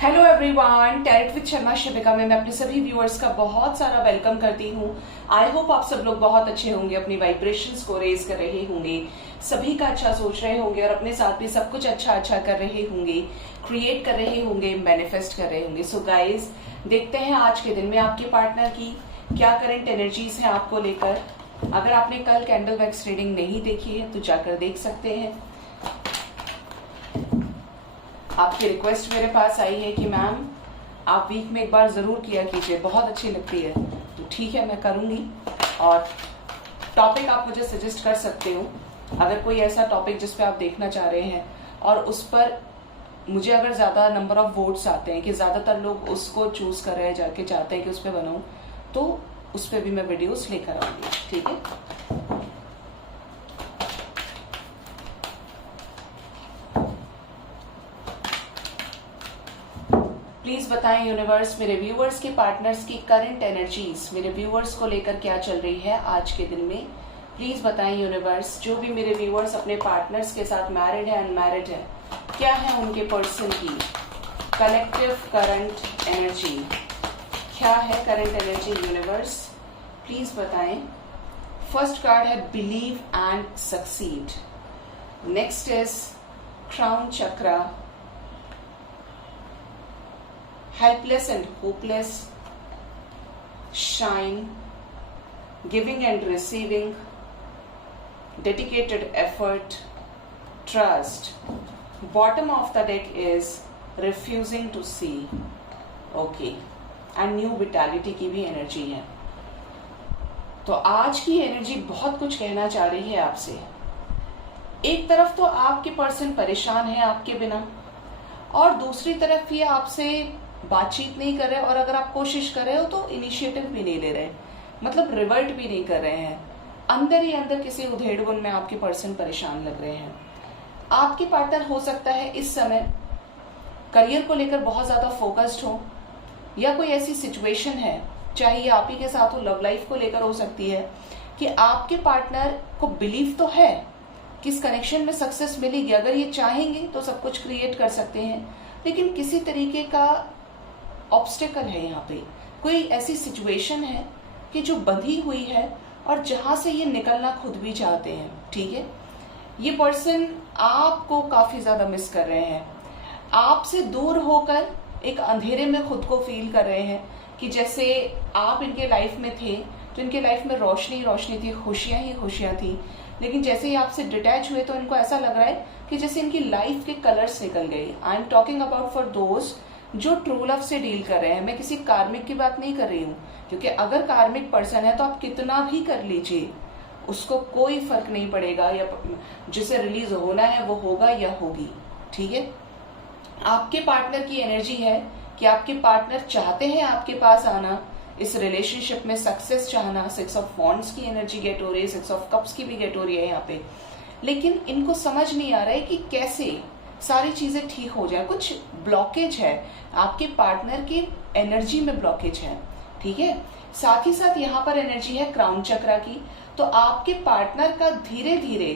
Hello everyone, tarot with Sharma Shivika में मैं अपने सभी व्यूअर्स का बहुत सारा वेलकम करती हूँ। आई होप आप सब लोग बहुत अच्छे होंगे, अपनी वाइब्रेशंस को रेज कर रहे होंगे, सभी का अच्छा सोच रहे होंगे और अपने साथ भी सब कुछ अच्छा कर रहे होंगे, क्रिएट कर रहे होंगे, मैनिफेस्ट कर रहे होंगे। सो गाइज, देखते हैं आज के दिन में आपके पार्टनर की क्या करंट एनर्जीज हैं आपको लेकर। अगर आपने कल कैंडल वैक्स रीडिंग नहीं देखी है तो जाकर देख सकते हैं। आपकी रिक्वेस्ट मेरे पास आई है कि मैम आप वीक में एक बार जरूर किया कीजिए, बहुत अच्छी लगती है। तो ठीक है, मैं करूंगी। और टॉपिक आप मुझे सजेस्ट कर सकते हो, अगर कोई ऐसा टॉपिक जिस पे आप देखना चाह रहे हैं और उस पर मुझे अगर ज्यादा नंबर ऑफ वोट्स आते हैं कि ज्यादातर लोग उसको चूज कर रहे हैं, जाके चाहते हैं कि उस पर बनाऊं, तो उस पर भी मैं वीडियोस लेकर आऊंगी। ठीक है, प्लीज बताएं यूनिवर्स, मेरे व्यूअर्स के पार्टनर्स की करंट एनर्जीज मेरे व्यूअर्स को लेकर क्या चल रही है आज के दिन में। प्लीज बताएं यूनिवर्स, जो भी मेरे व्यूअर्स अपने पार्टनर्स के साथ मैरिड है, अनमैरिड है, क्या है उनके पर्सन की कलेक्टिव करंट एनर्जी। क्या है करंट एनर्जी यूनिवर्स, प्लीज बताएं। फर्स्ट कार्ड है believe and succeed. Next is crown chakra, helpless and hopeless, shine, giving and receiving, dedicated effort, trust. Bottom of the deck is refusing to see. Okay, and new vitality की भी energy है। तो आज की energy बहुत कुछ कहना चाह रही है आपसे। एक तरफ तो आपके पर्सन परेशान है आपके बिना, और दूसरी तरफ ये आपसे बातचीत नहीं कर रहे, और अगर आप कोशिश कर रहे हो तो इनिशिएटिव भी नहीं ले रहे, मतलब रिवर्ट भी नहीं कर रहे हैं। अंदर ही अंदर किसी उधेड़बुन में आपके पर्सन परेशान लग रहे हैं। आपके पार्टनर हो सकता है इस समय करियर को लेकर बहुत ज्यादा फोकस्ड हो, या कोई ऐसी सिचुएशन है, चाहे ये आप ही के साथ हो, लव लाइफ को लेकर हो सकती है, कि आपके पार्टनर को बिलीव तो है कि इस कनेक्शन में सक्सेस मिलेगी, अगर ये चाहेंगे तो सब कुछ क्रिएट कर सकते हैं, लेकिन किसी तरीके का ऑब्स्टेकल है यहाँ पे। कोई ऐसी सिचुएशन है कि जो बंधी हुई है और जहां से ये निकलना खुद भी चाहते हैं। ठीक है, ये पर्सन आपको काफी ज्यादा मिस कर रहे हैं, आपसे दूर होकर एक अंधेरे में खुद को फील कर रहे हैं, कि जैसे आप इनके लाइफ में थे तो इनके लाइफ में रोशनी रोशनी थी, खुशियां ही खुशियां थी, लेकिन जैसे ही आपसे डिटैच हुए तो इनको ऐसा लग रहा है कि जैसे इनकी लाइफ के कलर्स निकल गए। I am talking about for दोस्त जो ट्रू लव से डील कर रहे हैं। मैं किसी कार्मिक की बात नहीं कर रही हूँ, क्योंकि अगर कार्मिक पर्सन है तो आप कितना भी कर लीजिए, उसको कोई फर्क नहीं पड़ेगा, या जिसे रिलीज होना है वो होगा या होगी। ठीक है, आपके पार्टनर की एनर्जी है कि आपके पार्टनर चाहते हैं आपके पास आना, इस रिलेशनशिप में सक्सेस चाहना। 6 ऑफ वॉन्ड्स की एनर्जी गेट हो रही है, 6 ऑफ कप्स की भी गेट हो रही है यहाँ पे, लेकिन इनको समझ नहीं आ रहा है कि कैसे सारी चीजें ठीक हो जाए। कुछ ब्लॉकेज है, आपके पार्टनर की एनर्जी में ब्लॉकेज है। ठीक है, साथ ही साथ यहाँ पर एनर्जी है क्राउन चक्रा की, तो आपके पार्टनर का धीरे धीरे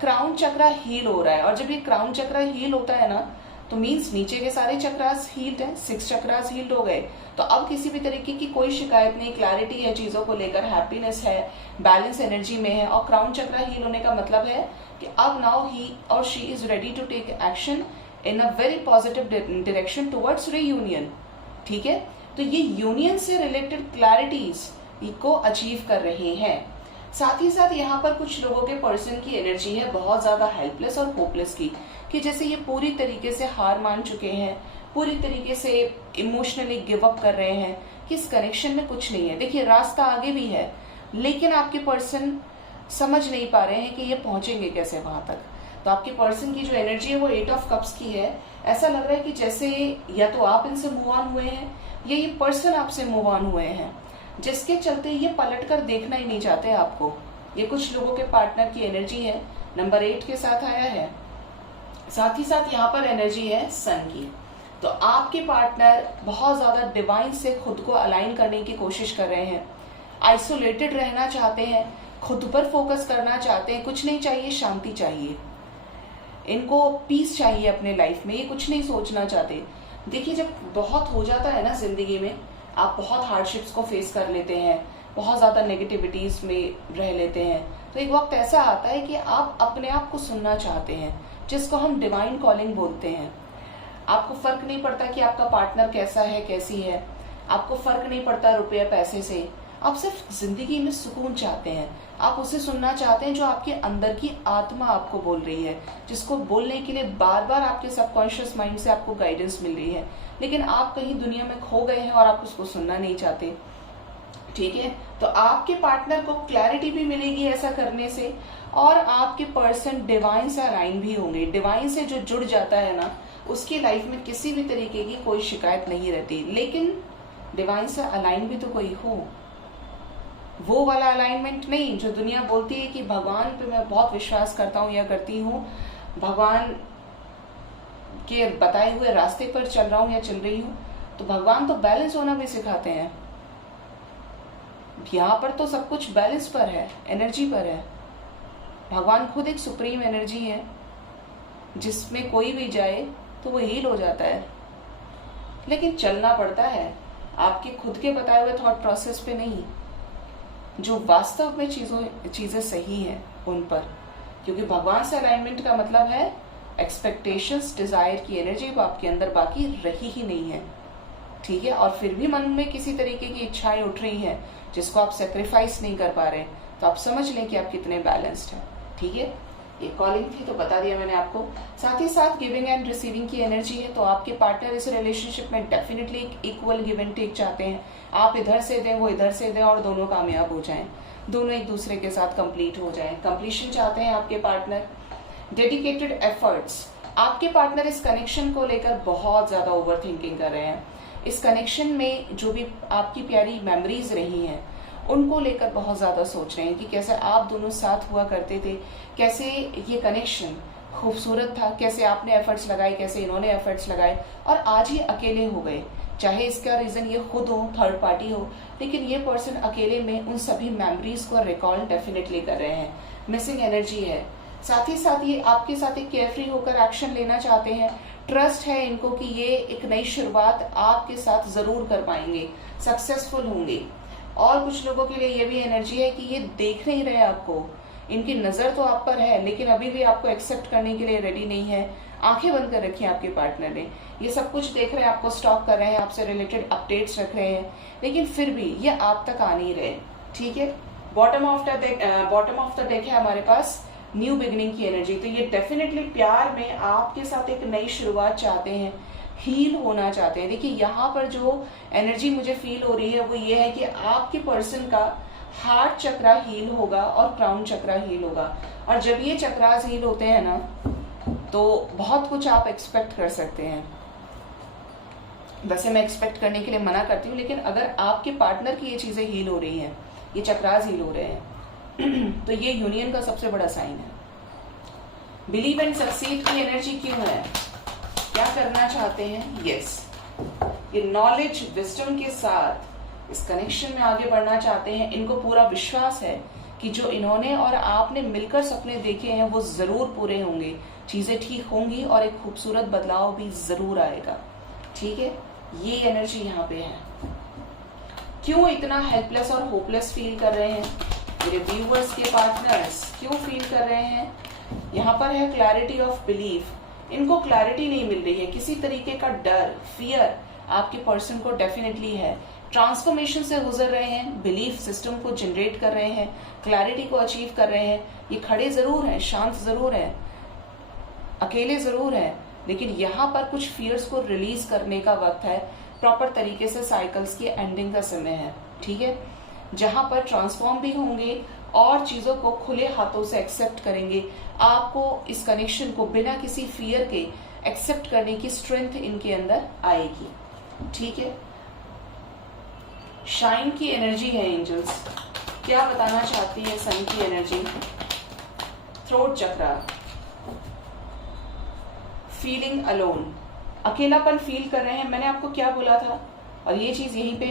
क्राउन चक्रा हील हो रहा है, और जब ये क्राउन चक्रा हील होता है ना, तो मीन्स नीचे के सारे चक्रास हील्ड हैं, 6 चक्रास हील्ड हो गए। तो अब किसी भी तरीके की कोई शिकायत नहीं, क्लैरिटी है चीजों को लेकर, हैप्पीनेस है, बैलेंस एनर्जी में है। और क्राउन चक्रा हील होने का मतलब है कि अब नाउ ही और she is ready to take action in a very positive direction towards reunion. ठीक है, तो ये यूनियन से रिलेटेड क्लैरिटीज को अचीव कर रहे हैं। साथ ही साथ यहाँ पर कुछ लोगों के पर्सन की एनर्जी है बहुत ज्यादा हेल्पलेस और होपलेस की, कि जैसे ये पूरी तरीके से हार मान चुके हैं, पूरी तरीके से इमोशनली गिव अप कर रहे हैं कि इस कनेक्शन में कुछ नहीं है। देखिए, रास्ता आगे भी है, लेकिन आपके पर्सन समझ नहीं पा रहे हैं कि ये पहुंचेंगे कैसे वहां तक। तो आपके पर्सन की जो एनर्जी है वो 8 ऑफ कप्स की है। ऐसा लग रहा है कि जैसे या तो आप इनसे मूव ऑन हुए हैं, या ये पर्सन आपसे मूव ऑन हुए हैं, जिसके चलते ये पलटकर देखना ही नहीं चाहते आपको। ये कुछ लोगों के पार्टनर की एनर्जी है, नंबर 8 के साथ आया है। साथ ही साथ यहाँ पर एनर्जी है सन की। तो आपके पार्टनर बहुत ज्यादा डिवाइन से खुद को अलाइन करने की कोशिश कर रहे हैं, आइसोलेटेड रहना चाहते हैं, खुद पर फोकस करना चाहते हैं, कुछ नहीं चाहिए, शांति चाहिए। इनको पीस चाहिए अपने लाइफ में, ये कुछ नहीं सोचना चाहते। देखिए, जब बहुत हो जाता है ना जिंदगी में, आप बहुत हार्डशिप्स को फेस कर लेते हैं, बहुत ज़्यादा नेगेटिविटीज़ में रह लेते हैं, तो एक वक्त ऐसा आता है कि आप अपने आप को सुनना चाहते हैं, जिसको हम डिवाइन कॉलिंग बोलते हैं। आपको फर्क नहीं पड़ता कि आपका पार्टनर कैसा है, कैसी है, आपको फर्क नहीं पड़ता रुपये पैसे से, आप सिर्फ जिंदगी में सुकून चाहते हैं। आप उसे सुनना चाहते हैं जो आपके अंदर की आत्मा आपको बोल रही है, जिसको बोलने के लिए बार बार आपके सबकॉन्शियस माइंड से आपको गाइडेंस मिल रही है, लेकिन आप कहीं दुनिया में खो गए हैं और आप उसको सुनना नहीं चाहते। ठीक है, तो आपके पार्टनर को क्लैरिटी भी मिलेगी ऐसा करने से, और आपके पर्सन डिवाइन से अलाइन भी होंगे। डिवाइन से जो जुड़ जाता है ना, उसकी लाइफ में किसी भी तरीके की कोई शिकायत नहीं रहती। लेकिन डिवाइन से अलाइन भी तो कोई हो, वो वाला अलाइनमेंट नहीं जो दुनिया बोलती है कि भगवान पे मैं बहुत विश्वास करता हूँ या करती हूँ, भगवान के बताए हुए रास्ते पर चल रहा हूँ या चल रही हूँ। तो भगवान तो बैलेंस होना भी सिखाते हैं। यहाँ पर तो सब कुछ बैलेंस पर है, एनर्जी पर है। भगवान खुद एक सुप्रीम एनर्जी है, जिसमें कोई भी जाए तो वो हील हो जाता है। लेकिन चलना पड़ता है आपके खुद के बताए हुए थॉट प्रोसेस पे नहीं, जो वास्तव में चीजें सही हैं उन पर। क्योंकि भगवान से अलाइनमेंट का मतलब है एक्सपेक्टेशंस, डिजायर की एनर्जी वो आपके अंदर बाकी रही ही नहीं है। ठीक है, और फिर भी मन में किसी तरीके की इच्छाएं उठ रही हैं जिसको आप सेक्रीफाइस नहीं कर पा रहे, तो आप समझ लें कि आप कितने बैलेंस्ड हैं। ठीक है, ये कॉलिंग थी तो बता दिया मैंने आपको। साथ ही साथ गिविंग एंड रिसीविंग की एनर्जी है, तो आपके पार्टनर इस रिलेशनशिप में डेफिनेटली एक इक्वल गिव एंड टेक चाहते हैं। आप इधर से दें, वो इधर से दें, और दोनों कामयाब हो जाएं, दोनों एक दूसरे के साथ कंप्लीट हो जाएं। कंप्लीशन चाहते हैं आपके पार्टनर। डेडिकेटेड एफर्ट्स, आपके पार्टनर इस कनेक्शन को लेकर बहुत ज्यादा ओवर थिंकिंग कर रहे हैं। इस कनेक्शन में जो भी आपकी प्यारी मेमोरीज रही हैं उनको लेकर बहुत ज्यादा सोच रहे हैं कि कैसे आप दोनों साथ हुआ करते थे, कैसे ये कनेक्शन खूबसूरत था, कैसे आपने एफर्ट्स लगाए, कैसे इन्होंने एफर्ट्स लगाए, और आज ये अकेले हो गए। चाहे इसका रीजन ये खुद हो, थर्ड पार्टी हो, लेकिन ये पर्सन अकेले में उन सभी मेमोरीज को रिकॉल डेफिनेटली कर रहे हैं। मिसिंग एनर्जी है। साथ ही साथ ये आपके साथ एक केयरफ्री होकर एक्शन लेना चाहते हैं। ट्रस्ट है इनको कि ये एक नई शुरुआत आपके साथ जरूर कर पाएंगे, सक्सेसफुल होंगे। और कुछ लोगों के लिए ये भी एनर्जी है कि ये देख नहीं रहे आपको, इनकी नजर तो आप पर है लेकिन अभी भी आपको एक्सेप्ट करने के लिए रेडी नहीं है। आंखें बंद कर रखी है आपके पार्टनर ने, ये सब कुछ देख रहे हैं, आपको स्टॉक कर रहे हैं, आपसे रिलेटेड अपडेट्स रख रहे हैं, लेकिन फिर भी ये आप तक आ नहीं रहे। ठीक है, बॉटम ऑफ द डेक है हमारे पास न्यू बिगिनिंग की एनर्जी। तो ये डेफिनेटली प्यार में आपके साथ एक नई शुरुआत चाहते हैं, हील होना चाहते हैं। देखिए, यहाँ पर जो एनर्जी मुझे फील हो रही है वो ये है कि आपके पर्सन का हार्ट चक्रा हील होगा और क्राउन चक्रा हील होगा। और जब ये चक्रास हील होते हैं ना, तो बहुत कुछ आप एक्सपेक्ट कर सकते हैं। वैसे मैं एक्सपेक्ट करने के लिए मना करती हूँ, लेकिन अगर आपके पार्टनर की ये चीजें हील हो रही हैं, ये चक्रास हील हो रहे हैं, तो ये यूनियन का सबसे बड़ा साइन है। बिलीव एंड सक्सीड की एनर्जी क्यों है, क्या करना चाहते हैं? यस, ये नॉलेज विजडम के साथ इस कनेक्शन में आगे बढ़ना चाहते हैं। इनको पूरा विश्वास है कि जो इन्होंने और आपने मिलकर सपने देखे हैं वो जरूर पूरे होंगे, चीजें ठीक होंगी और एक खूबसूरत बदलाव भी जरूर आएगा। ठीक है, ये एनर्जी यहाँ पे है। क्यों इतना हेल्पलेस और होपलेस फील कर रहे हैं मेरे व्यूवर्स के पार्टनर्स, क्यों फील कर रहे हैं? यहाँ पर है क्लैरिटी ऑफ बिलीफ। इनको क्लैरिटी नहीं मिल रही है, किसी तरीके का डर, फियर आपके पर्सन को डेफिनेटली है। ट्रांसफॉर्मेशन से गुजर रहे हैं, बिलीफ सिस्टम को जनरेट कर रहे हैं, क्लैरिटी को अचीव कर रहे हैं। ये खड़े जरूर हैं, शांत जरूर हैं, अकेले जरूर हैं, लेकिन यहाँ पर कुछ फियर्स को रिलीज करने का वक्त है। प्रॉपर तरीके से साइकिल्स की एंडिंग का समय है। ठीक है, जहां पर ट्रांसफॉर्म भी होंगे और चीजों को खुले हाथों से एक्सेप्ट करेंगे। आपको इस कनेक्शन को बिना किसी फियर के एक्सेप्ट करने की स्ट्रेंथ इनके अंदर आएगी। ठीक है, शाइन की एनर्जी है एंजल्स, क्या बताना चाहती है सन की एनर्जी? थ्रोट चक्रा, फीलिंग अलोन, अकेलापन फील कर रहे हैं। मैंने आपको क्या बोला था, और ये चीज यहीं पे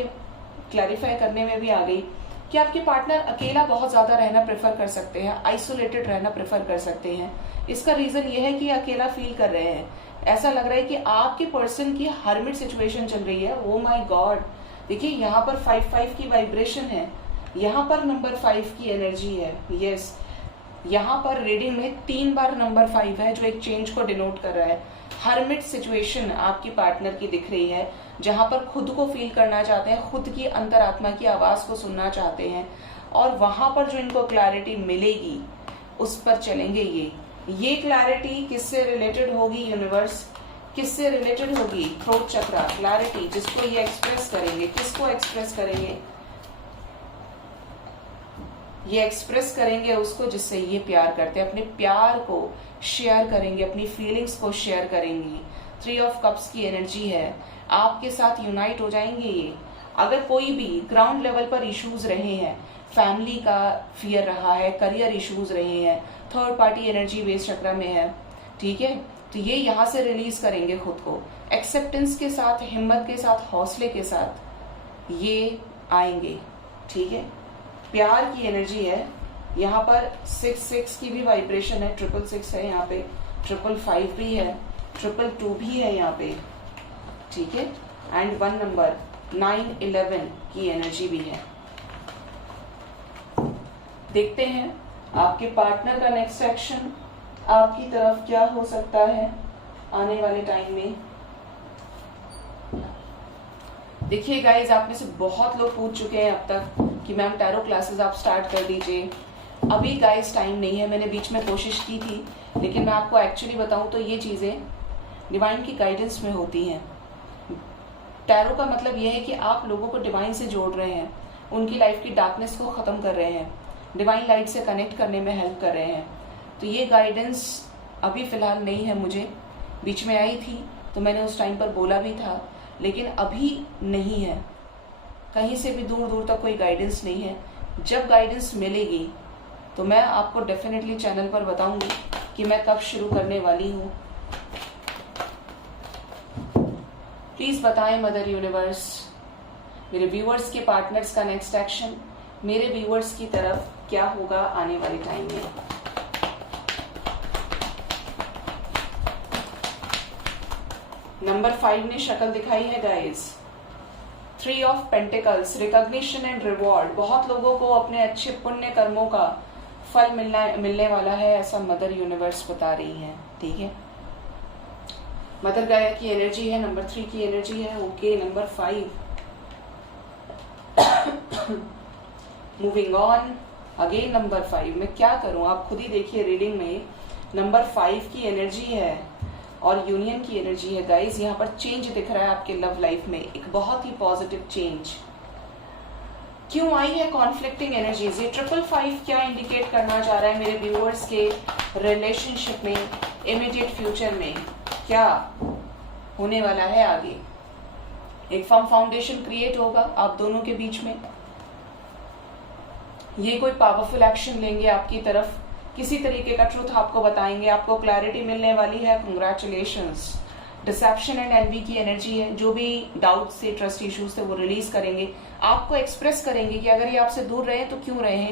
क्लैरिफाई करने में भी आ गई कि आपके पार्टनर अकेला बहुत ज्यादा रहना प्रेफर कर सकते हैं, आइसोलेटेड रहना प्रेफर कर सकते हैं। इसका रीजन ये है कि अकेला फील कर रहे हैं। ऐसा लग रहा है कि आपके पर्सन की हर्मिट सिचुएशन चल रही है। ओ माय गॉड, देखिए यहाँ पर 5-5 की वाइब्रेशन है, यहाँ पर नंबर 5 की एनर्जी है। यस, यहाँ पर रीडिंग में 3 बार नंबर 5 है, जो एक चेंज को डिनोट कर रहा है। हर्मिट सिचुएशन आपकी पार्टनर की दिख रही है, जहां पर खुद को फील करना चाहते हैं, खुद की अंतरात्मा की आवाज को सुनना चाहते हैं, और वहां पर जो इनको क्लैरिटी मिलेगी उस पर चलेंगे। ये क्लैरिटी किससे रिलेटेड होगी यूनिवर्स, किससे रिलेटेड होगी? थ्रोट चक्रा क्लैरिटी, जिसको ये एक्सप्रेस करेंगे। किसको एक्सप्रेस करेंगे? ये एक्सप्रेस करेंगे उसको जिससे ये प्यार करते हैं, अपने प्यार को शेयर करेंगे, अपनी फीलिंग्स को शेयर करेंगी। 3 ऑफ कप्स की एनर्जी है, आपके साथ यूनाइट हो जाएंगे ये। अगर कोई भी ग्राउंड लेवल पर इश्यूज रहे हैं, फैमिली का फियर रहा है, करियर इश्यूज रहे हैं, थर्ड पार्टी एनर्जी बेस चक्र में है, ठीक है, तो ये यहाँ से रिलीज करेंगे खुद को, एक्सेप्टेंस के साथ, हिम्मत के साथ, हौसले के साथ ये आएंगे, ठीक है। प्यार की एनर्जी है, यहाँ पर 6-6 की भी वाइब्रेशन है, 666 है यहाँ पे, 555 भी है, 222 भी है यहाँ पे, ठीक है, एंड 1 नंबर 9-11 की एनर्जी भी है। देखते हैं आपके पार्टनर का नेक्स्ट एक्शन आपकी तरफ क्या हो सकता है आने वाले टाइम में। देखिए गाइज, आप में से बहुत लोग पूछ चुके हैं अब तक कि मैम टैरो क्लासेस आप स्टार्ट कर दीजिए। अभी गाइज टाइम नहीं है, मैंने बीच में कोशिश की थी, लेकिन मैं आपको एक्चुअली बताऊं तो ये चीज़ें डिवाइन की गाइडेंस में होती हैं। टैरो का मतलब ये है कि आप लोगों को डिवाइन से जोड़ रहे हैं, उनकी लाइफ की डार्कनेस को ख़त्म कर रहे हैं, डिवाइन लाइट से कनेक्ट करने में हेल्प कर रहे हैं। तो ये गाइडेंस अभी फ़िलहाल नहीं है, मुझे बीच में आई थी तो मैंने उस टाइम पर बोला भी था, लेकिन अभी नहीं है, कहीं से भी दूर दूर तक कोई गाइडेंस नहीं है। जब गाइडेंस मिलेगी तो मैं आपको डेफिनेटली चैनल पर बताऊंगी कि मैं कब शुरू करने वाली हूँ। प्लीज़ बताएं मदर यूनिवर्स, मेरे व्यूअर्स के पार्टनर्स का नेक्स्ट एक्शन मेरे व्यूअर्स की तरफ क्या होगा आने वाले टाइम में। नंबर 5 ने शक्ल दिखाई है guys. 3 of pentacles, recognition and reward. बहुत लोगों को अपने अच्छे पुण्य कर्मों का फल मिलने वाला है, ऐसा मदर यूनिवर्स बता रही है, ठीक है। मदर गाया की एनर्जी है, नंबर 3 की एनर्जी है, okay. Number 5 moving on again. Number 5 मैं क्या करूं, आप खुद ही देखिए रीडिंग में नंबर 5 की एनर्जी है और यूनियन की एनर्जी है गाइस। यहाँ पर चेंज दिख रहा है आपके लव लाइफ में, एक बहुत ही पॉजिटिव चेंज। क्यों आई है कॉन्फ्लिक्टिंग एनर्जीज? ये 555 क्या इंडिकेट करना चाह रहा है मेरे व्यूअर्स के रिलेशनशिप में, इमीडिएट फ्यूचर में क्या होने वाला है आगे? एक फर्म फाउंडेशन क्रिएट होगा आप दोनों के बीच में, ये कोई पावरफुल एक्शन लेंगे आपकी तरफ, किसी तरीके का ट्रूथ आपको बताएंगे, आपको क्लैरिटी मिलने वाली है, कंग्रेचुलेशंस। डिसेप्शन एंड एनवी की एनर्जी है, जो भी डाउट से, ट्रस्ट इश्यूज थे वो रिलीज करेंगे, आपको एक्सप्रेस करेंगे कि अगर ये आपसे दूर रहे तो क्यों रहे हैं,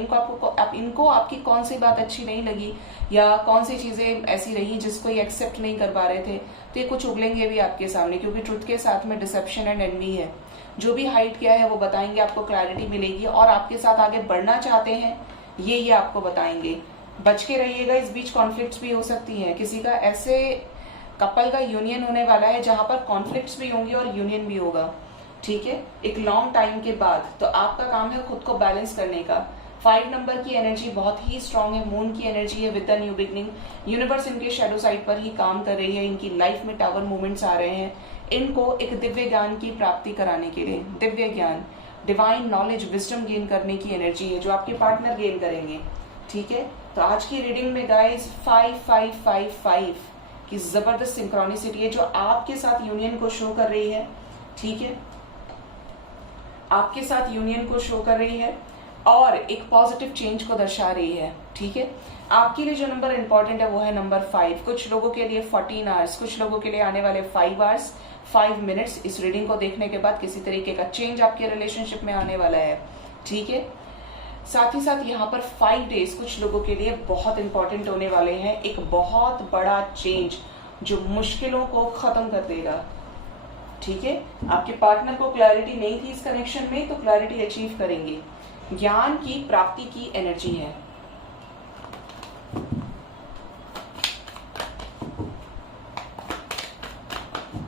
इनको आपकी कौन सी बात अच्छी नहीं लगी या कौन सी चीजें ऐसी रही जिसको ये एक्सेप्ट नहीं कर पा रहे थे, तो ये कुछ उगलेंगे भी आपके सामने, क्योंकि ट्रुथ के साथ में डिसेप्शन एंड एनवी है। जो भी हाइड किया है वो बताएंगे, आपको क्लैरिटी मिलेगी और आपके साथ आगे बढ़ना चाहते हैं ये आपको बताएंगे। बच के रहिएगा, इस बीच कॉन्फ्लिक्ट्स भी हो सकती हैं। किसी का ऐसे कपल का यूनियन होने वाला है जहां पर कॉन्फ्लिक्ट्स भी होंगे और यूनियन भी होगा, ठीक है, एक लॉन्ग टाइम के बाद। तो आपका काम है खुद को बैलेंस करने का। 5 नंबर की एनर्जी बहुत ही स्ट्रांग है, मून की एनर्जी है with the new beginning. Universe इनके शैडो साइड पर ही काम कर रही है, इनकी लाइफ में टावर मूवमेंट्स आ रहे हैं, इनको एक दिव्य ज्ञान की प्राप्ति कराने के लिए, दिव्य ज्ञान, डिवाइन नॉलेज, विजडम गेन करने की एनर्जी है जो आपके पार्टनर गेन करेंगे, ठीक है। तो आज की रीडिंग में गाइस 5555 की जबरदस्त सिंक्रोनिसिटी है जो आपके साथ यूनियन को शो कर रही है, ठीक है, आपके साथ यूनियन को शो कर रही है और एक पॉजिटिव चेंज को दर्शा रही है, ठीक है। आपके लिए जो नंबर इंपॉर्टेंट है वो है नंबर 5। कुछ लोगों के लिए 14 आवर्स, कुछ लोगों के लिए आने वाले 5 आवर्स 5 मिनट्स। इस रीडिंग को देखने के बाद किसी तरीके का चेंज आपके रिलेशनशिप में आने वाला है, ठीक है। साथ ही साथ यहाँ पर 5 डेज कुछ लोगों के लिए बहुत इंपॉर्टेंट होने वाले हैं। एक बहुत बड़ा चेंज जो मुश्किलों को खत्म कर देगा। ठीक है, आपके पार्टनर को क्लैरिटी नहीं थी इस कनेक्शन में, तो क्लैरिटी अचीव करेंगे। ज्ञान की प्राप्ति की एनर्जी है।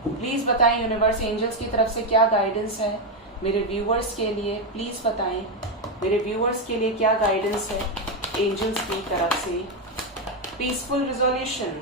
प्लीज बताएं यूनिवर्स एंजल्स की तरफ से क्या गाइडेंस है मेरे व्यूअर्स के लिए। प्लीज बताएं मेरे व्यूअर्स के लिए क्या गाइडेंस है एंजल्स की तरफ से। पीसफुल रिजोल्यूशन,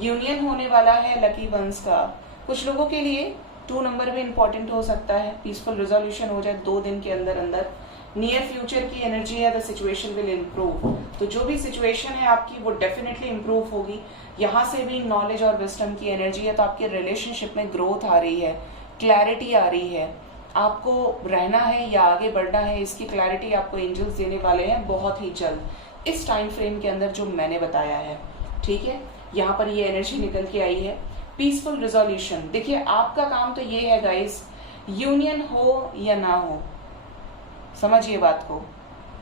यूनियन होने वाला है लकी वंस का। कुछ लोगों के लिए 2 नंबर भी इंपॉर्टेंट हो सकता है। पीसफुल रिजोल्यूशन हो जाए 2 दिन के अंदर अंदर। नियर फ्यूचर की एनर्जी है, द सिचुएशन विल इम्प्रूव। तो जो भी सिचुएशन है आपकी वो डेफिनेटली इम्प्रूव होगी। यहाँ से भी नॉलेज और विजडम की एनर्जी है, तो आपके रिलेशनशिप में ग्रोथ आ रही है, क्लैरिटी आ रही है। आपको रहना है या आगे बढ़ना है, इसकी क्लैरिटी आपको एंजल्स देने वाले हैं बहुत ही जल्द, इस टाइम फ्रेम के अंदर जो मैंने बताया है। ठीक है, यहाँ पर ये एनर्जी निकल के आई है। पीसफुल रिजोल्यूशन, देखिए आपका काम तो ये है गाइस, यूनियन हो या ना हो, समझिए बात को।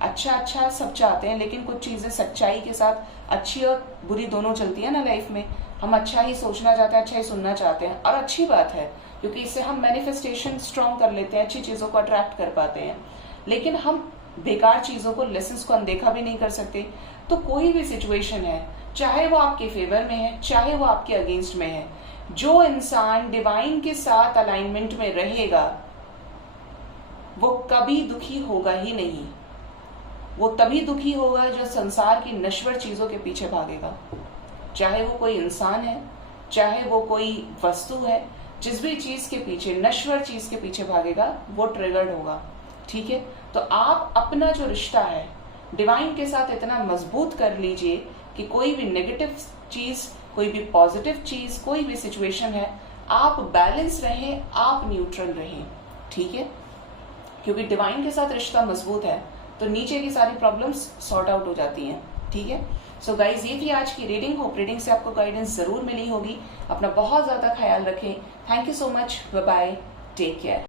अच्छा सब चाहते हैं, लेकिन कुछ चीजें सच्चाई के साथ अच्छी और बुरी दोनों चलती है ना लाइफ में। हम अच्छा ही सोचना चाहते हैं, अच्छा ही सुनना चाहते हैं, और अच्छी बात है क्योंकि इससे हम मैनिफेस्टेशन स्ट्रॉन्ग कर लेते हैं, अच्छी चीजों को अट्रैक्ट कर पाते हैं। लेकिन हम बेकार चीजों को, लेसन्स को अनदेखा भी नहीं कर सकते। तो कोई भी सिचुएशन है, चाहे वो आपके फेवर में है, चाहे वो आपके अगेंस्ट में है, जो इंसान डिवाइन के साथ अलाइनमेंट में रहेगा वो कभी दुखी होगा ही नहीं। वो तभी दुखी होगा जो संसार की नश्वर चीजों के पीछे भागेगा। चाहे वो कोई इंसान है, चाहे वो कोई वस्तु है, जिस भी चीज के पीछे, नश्वर चीज के पीछे भागेगा वो ट्रिगर्ड होगा। ठीक है, तो आप अपना जो रिश्ता है डिवाइन के साथ इतना मजबूत कर लीजिए कि कोई भी नेगेटिव चीज, कोई भी पॉजिटिव चीज, कोई भी सिचुएशन है, आप बैलेंस रहें, आप न्यूट्रल रहें। ठीक है, क्योंकि डिवाइन के साथ रिश्ता मजबूत है तो नीचे की सारी प्रॉब्लम्स सॉर्ट आउट हो जाती हैं। ठीक है, सो गाइज ये थी आज की रीडिंग। होप रीडिंग से आपको गाइडेंस जरूर मिली होगी। अपना बहुत ज्यादा ख्याल रखें। Thank you so much, bye bye, take care.